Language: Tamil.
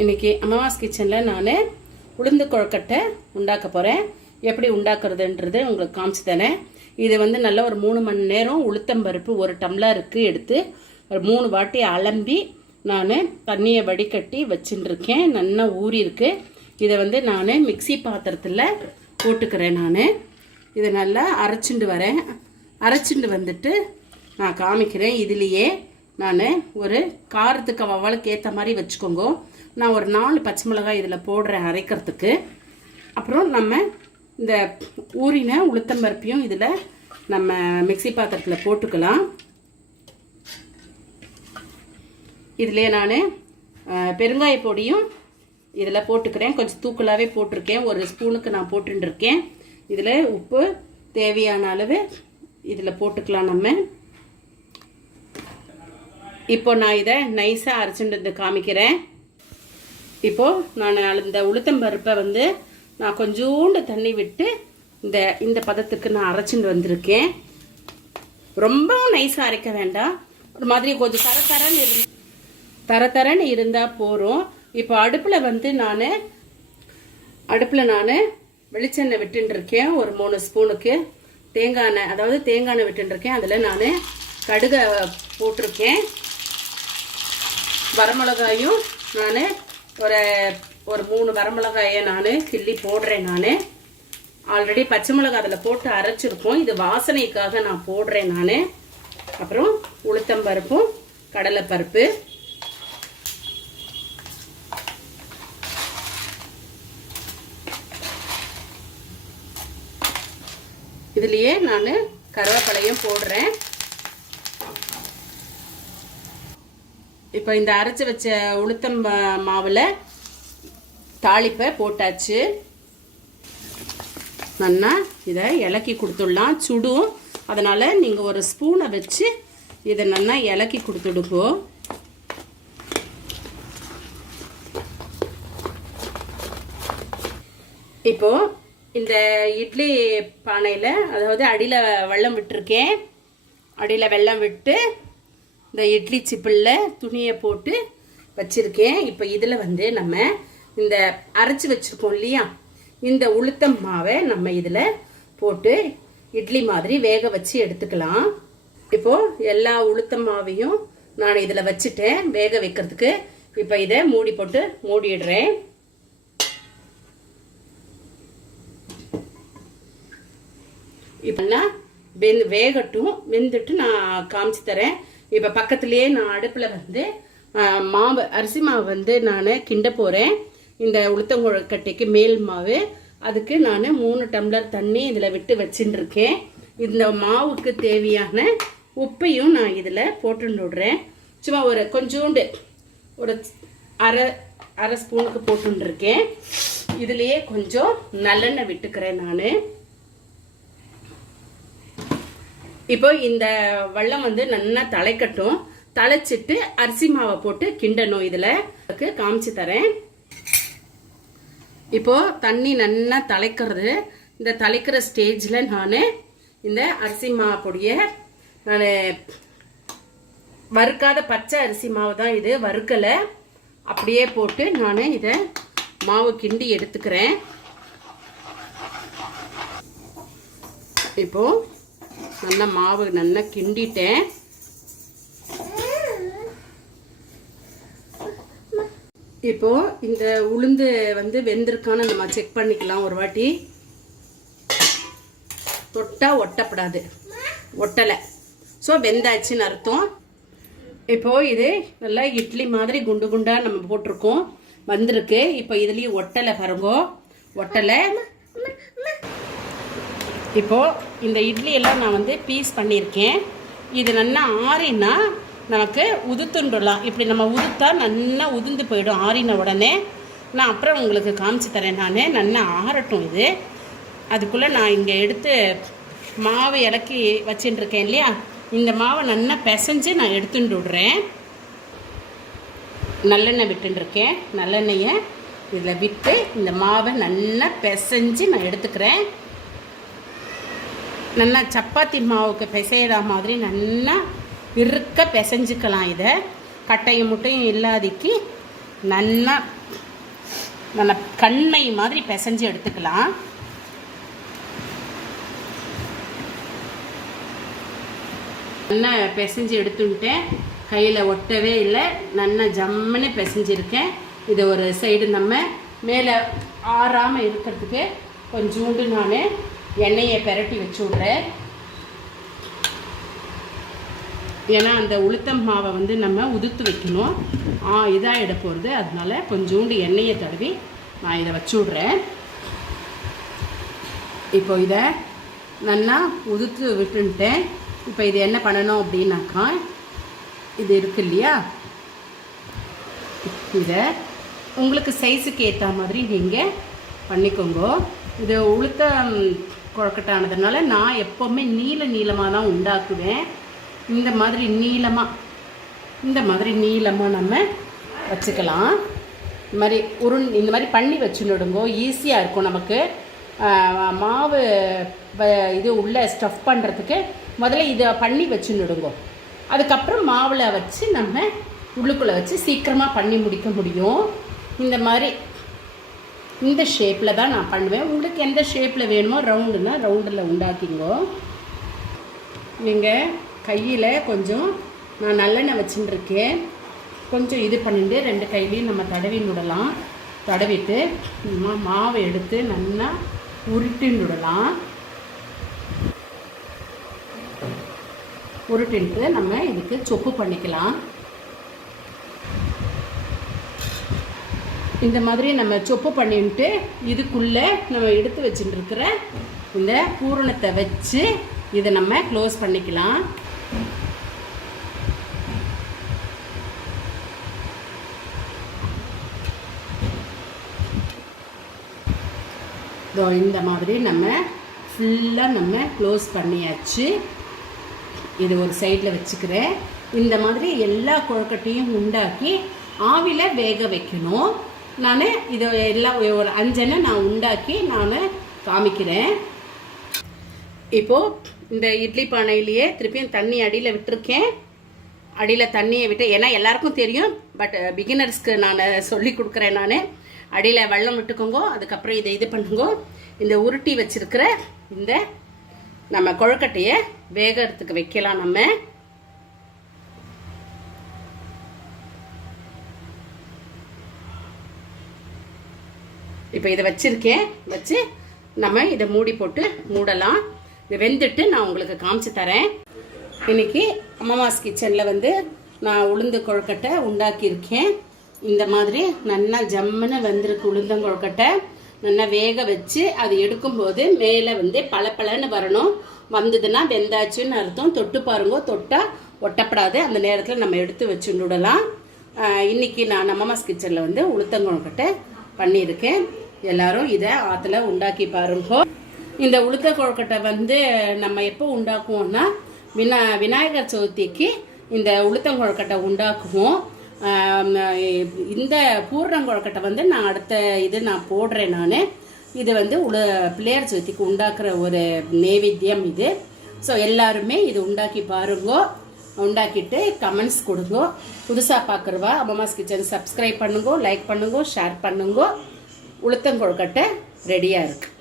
இன்னைக்கு அம்மாவாஸ் கிச்சனில் நான் உளுந்து கொழுக்கட்டை உண்டாக்க போகிறேன் எப்படி உண்டாக்குறதுன்றது உங்களுக்கு காமிச்சு தானே இதை வந்து நல்ல ஒரு மூணு மணி நேரம் உளுத்தம்பருப்பு ஒரு டம்ளருக்கு எடுத்து ஒரு மூணு வாட்டி அலம்பி நான் தண்ணியை வடிகட்டி வச்சுட்டுருக்கேன் நல்லா ஊறியிருக்கு. இதை வந்து நான் மிக்ஸி பாத்திரத்தில் போட்டுக்கிறேன் நான். இதை நல்லா அரைச்சிண்டு வரேன். அரைச்சிண்டு வந்துட்டு நான் காமிக்கிறேன். இதுலேயே நான் ஒரு காரத்துக்கு அவ்வளோக்கு ஏற்ற மாதிரி வச்சுக்கோங்க. நான் ஒரு நாலு பச்சை மிளகாய் இதில் போடுறேன் அரைக்கிறதுக்கு. அப்புறம் நம்ம இந்த ஊறின உளுத்தம்பருப்பையும் இதில் நம்ம மிக்ஸி பாத்திரத்தில் போட்டுக்கலாம். இதிலே நான் பெருங்காய பொடியும் இதில் போட்டுக்கிறேன். கொஞ்சம் தூக்கலாகவே போட்டிருக்கேன். ஒரு ஸ்பூனுக்கு நான் போட்டுருக்கேன் இதில் உப்பு தேவையான அளவு இதில் போட்டுக்கலாம் நம்ம. இப்போ நான் இதை நைஸாக அரைச்சுட்டு காமிக்கிறேன். இப்போது நான் இந்த உளுத்தம்பருப்பை வந்து நான் கொஞ்சோண்டு தண்ணி விட்டு இந்த இந்த பதத்துக்கு நான் அரைச்சிட்டு வந்திருக்கேன். ரொம்பவும் நைஸாக அரைக்க வேண்டாம். ஒரு மாதிரி கொஞ்சம் தர தரன்னு இரு தர தரன்னு இருந்தால் போகிறோம் இப்போ அடுப்பில் வந்து நான் அடுப்பில் நான் வெளிச்செண்ணெய் விட்டுருக்கேன் ஒரு மூணு ஸ்பூனுக்கு தேங்காய் எண்ணெய் அதாவது தேங்காய் எண்ணெய் விட்டுருக்கேன் அதில் நான் கடுகை போட்டிருக்கேன். வரமிளகாயும் நான் ஒரு ஒரு மூணு வரமிளகாயை நான் கிள்ளி போடுறேன் நான். ஆல்ரெடி பச்சை மிளகாய் அதில் போட்டு அரைச்சிருக்கோம் இது வாசனைக்காக நான் போடுறேன் நான். அப்புறம் உளுத்தம்பருப்பும் கடலைப்பருப்பு. இதுலேயே நான் கருவேப்பிலையும் போடுறேன். இப்போ இந்த அரைச்சி வச்ச உளுத்தம் மா- தாளிப்பை போட்டாச்சு. நல்லா இதை இலக்கி கொடுத்துடலாம். சுடும். அதனால் நீங்கள் ஒரு ஸ்பூனை வச்சு இதை நல்லா இலக்கி கொடுத்துடுங்கோ. இப்போ இந்த இட்லி பானையில் அதாவது அடியில் வெள்ளம் விட்டுருக்கேன். அடியில் வெள்ளம் விட்டு இந்த இட்லி சிப்பிளில் துணியை போட்டு வச்சுருக்கேன். இப்போ இதில் வந்து நம்ம இந்த அரைச்சி வச்சுருக்கோம் இல்லையா? இந்த உளுத்தம் மாவை நம்ம இதில் போட்டு இட்லி மாதிரி வேக வச்சு எடுத்துக்கலாம். இப்போது எல்லா உளுத்தம் மாவையும் நான் இதில் வச்சுட்டேன். வேக வைக்கிறதுக்கு இப்போ இதை மூடி போட்டு மூடிடுறேன். இப்போனா வெந்து வேகட்டும். வெந்துட்டு நான் காமிச்சு தரேன். இப்போ பக்கத்துலேயே நான் அடுப்பில் வந்து மாவு அரிசி மாவு வந்து நான் கிண்ட போகிறேன் இந்த உளுத்தங்குழக்கட்டைக்கு மேல் மாவு. அதுக்கு நான் மூணு டம்ளர் தண்ணி இதில் விட்டு வச்சுட்டுருக்கேன் இந்த மாவுக்கு தேவையான உப்பையும் நான் இதில் போட்டு விடுறேன் சும்மா ஒரு கொஞ்சோண்டு ஒரு அரை அரை ஸ்பூனுக்கு போட்டுருக்கேன் இதுலேயே கொஞ்சம் நல்லெண்ணெய் விட்டுக்கிறேன் நான். இப்போ இந்த வெள்ளம் வந்து நல்லா தலைக்கட்டும். தலைச்சிட்டு அரிசி மாவை போட்டு கிண்டணும் இதில். அதுக்கு காமிச்சு தரேன். இப்போ தண்ணி நல்லா தலைக்கிறது. இந்த தலைக்கிற ஸ்டேஜில் நான் இந்த அரிசி மாவு பொடியை நான் வறுக்காத பச்சை அரிசி மாவு தான் இது. வறுக்கலை. அப்படியே போட்டு நான் இதை மாவு கிண்டி எடுத்துக்கிறேன். இப்போது நல்லா மாவு நல்லா கிண்டிட்டேன். இப்போ இந்த உளுந்து வந்து வெந்திருக்கான்னு நம்ம செக் பண்ணிக்கலாம் ஒரு வாட்டி. தொட்டா ஒட்டப்படாது. ஒட்டலை. ஸோ வெந்தாச்சுன்னு அர்த்தம். இப்போ இது நல்லா இட்லி மாதிரி குண்டு குண்டா நம்ம போட்டிருக்கோம். வந்திருக்கு. இப்போ இதுலேயும் ஒட்டலை பாருங்கோ. ஒட்டலை. இப்போ இந்த இட்லியெல்லாம் நான் வந்து பீஸ் பண்ணியிருக்கேன். இது நல்லா ஆறினா நமக்கு உதுத்துண்டுலாம் இப்படி நம்ம உதுத்தா நல்லா உதிர்ந்து போயிடும் ஆறின உடனே. நான் அப்புறம் உங்களுக்கு காமிச்சு தரேன் நான். நல்லா ஆறட்டும் இது. அதுக்குள்ளே நான் இங்கே எடுத்து மாவு இலக்கி வச்சுட்டு இருக்கேன் இல்லையா? இந்த மாவை நல்லா பிசைஞ்சு நான் எடுத்துட்டு விடுறேன். நல்லெண்ணெய் விட்டுருக்கேன் நல்லெண்ணெயை இதில் விட்டு இந்த மாவை நல்லா பிசைஞ்சு நான் எடுத்துக்கிறேன். நல்லா சப்பாத்தி மாவுக்கு பிசையிற மாதிரி நல்லா இருக்க பிசைஞ்சுக்கலாம் இதை. கட்டையும் முட்டையும் இல்லாதிக்கு நல்லா நல்ல கண்மை மாதிரி பிசைஞ்சு எடுத்துக்கலாம். நல்லா பிசைஞ்சு எடுத்துட்டேன். கையில் ஒட்டவே இல்லை. நல்லா ஜம்முன்னு பிசைஞ்சிருக்கேன். இதை ஒரு சைடு நம்ம மேலே ஆறாமல் இருக்கிறதுக்கு கொஞ்சோண்டு நான் எண்ணெயை பெரட்டி வச்சு விட்றேன். ஏன்னா அந்த உளுத்தம் மாவை வந்து நம்ம உதுத்து வைக்கணும். ஆ இதாக இட போகிறது அதனால கொஞ்சோண்டு எண்ணெயை தடவி நான் இதை வச்சு விட்றேன். இப்போ இதை நல்லா உதுத்து விட்டுன்ட்டேன். இப்போ இது என்ன பண்ணணும் அப்படின்னாக்கா இது இருக்கு இல்லையா? இதை உங்களுக்கு சைஸுக்கு ஏற்ற மாதிரி நீங்கள் பண்ணிக்கோங்க. இது உளுத்த கொழக்கட்டானதுனால நான் எப்போவுமே நீல நீளமாக தான் உண்டாக்குவேன். இந்த மாதிரி நீளமாக இந்த மாதிரி நீளமாக நம்ம வச்சுக்கலாம். இந்த மாதிரி உருண் இந்த மாதிரி பண்ணி வச்சுன்னுடுங்கோ ஈஸியாக இருக்கும் நமக்கு. மாவு இது உள்ளே ஸ்டஃப் பண்ணுறதுக்கு முதல்ல இதை பண்ணி வச்சுன்னுடுங்கோ அதுக்கப்புறம் மாவில் வச்சு நம்ம உள்ளுக்குள்ளே வச்சு சீக்கிரமாக பண்ணி முடிக்க முடியும். இந்த மாதிரி இந்த ஷேப்பில் தான் நான் பண்ணுவேன். உங்களுக்கு எந்த ஷேப்பில் வேணுமோ ரவுண்டுனா ரவுண்டில் உண்டாக்கிங்கோ நீங்கள் கையில் கொஞ்சம் நான் நல்லெண்ணெய் வச்சுட்டுருக்கேன் கொஞ்சம் இது பண்ணிட்டு ரெண்டு கையிலையும் நம்ம தடவி விடலாம். தடவிட்டு நம்ம மாவை எடுத்து நல்லா உருட்டின்னு விடலாம். உருட்டின்ட்டு நம்ம இதுக்கு சொப்பு பண்ணிக்கலாம். இந்த மாதிரி நம்ம சொப்பு பண்ணிட்டு இதுக்குள்ளே நம்ம எடுத்து வச்சுட்டுருக்கிற இந்த பூரணத்தை வச்சு இதை நம்ம க்ளோஸ் பண்ணிக்கலாம். இதோ இந்த மாதிரி நம்ம ஃபுல்லாக நம்ம க்ளோஸ் பண்ணியாச்சு. இது ஒரு சைடில் வச்சுக்கிறேன். இந்த மாதிரி எல்லா கொழுக்கட்டையும் உண்டாக்கி ஆவியில் வேக வைக்கணும். நான் இதை எல்லாம் ஒரு அஞ்சனை நான் உண்டாக்கி நான் காமிக்கிறேன். இப்போது இந்த இட்லி பானையிலேயே திருப்பியும் தண்ணி அடியில் விட்டுருக்கேன். அடியில் தண்ணியை விட்டு ஏன்னா எல்லாருக்கும் தெரியும் பட் பிகினர்ஸ்க்கு நான் சொல்லி கொடுக்குறேன் நான். அடியில் வெள்ளம் விட்டுக்கோங்க அதுக்கப்புறம் இதை இது பண்ணுங்க. இந்த உருட்டி வச்சிருக்கிற இந்த நம்ம கொழுக்கட்டையை வேகிறதுக்கு வைக்கலாம் நம்ம. இப்போ இதை வச்சுருக்கேன். வச்சு நம்ம இதை மூடி போட்டு மூடலாம். இது வெந்துட்டு நான் உங்களுக்கு காமிச்சு தரேன். இன்னைக்கு அம்மாவாஸ் கிச்சனில் வந்து நான் உளுந்து கொழுக்கட்டை உண்டாக்கியிருக்கேன். இந்த மாதிரி நல்லா ஜம்முன்னு வந்திருக்கு உளுந்தங்கொழுக்கட்டை நல்லா வேக வச்சு அது எடுக்கும்போது மேலே வந்து பளபளன்னு வரணும். வந்ததுன்னா வெந்தாச்சுன்னு அர்த்தம். தொட்டு பாருங்க தொட்டால் ஒட்டப்படாது. அந்த நேரத்தில் நம்ம எடுத்து வச்சுடலாம் இன்றைக்கி நான் அம்மாஸ் கிச்சனில் வந்து உளுத்தங்கொழுக்கட்டை பண்ணியிருக்கேன். எல்லாரும் இதை ஆற்றுல உண்டாக்கி பாருங்க. இந்த உளுத்த கொழுக்கட்டை வந்து நம்ம எப்போ உண்டாக்குவோம்னா வினா விநாயகர் சதுர்த்திக்கு இந்த உளுத்தங்கொழுக்கட்டை உண்டாக்குவோம். இந்த பூர்ணங்கொழுக்கட்டை வந்து நான் அடுத்த இது நான் போடுறேன் நான். இது வந்து உளு பிள்ளையார் சதுர்த்திக்கு உண்டாக்குற ஒரு நைவேத்தியம் இது. ஸோ எல்லாருமே இது உண்டாக்கி பாருங்க. உண்டாக்கிட்டு கமெண்ட்ஸ் கொடுங்க. புதுசாக பார்க்குறவா அம்மாஸ் கிச்சன் சப்ஸ்கிரைப் பண்ணுங்க லைக் பண்ணுங்க ஷேர் பண்ணுங்க. உளுத்தங்கொழுக்கட்டை ரெடியாக இருக்குது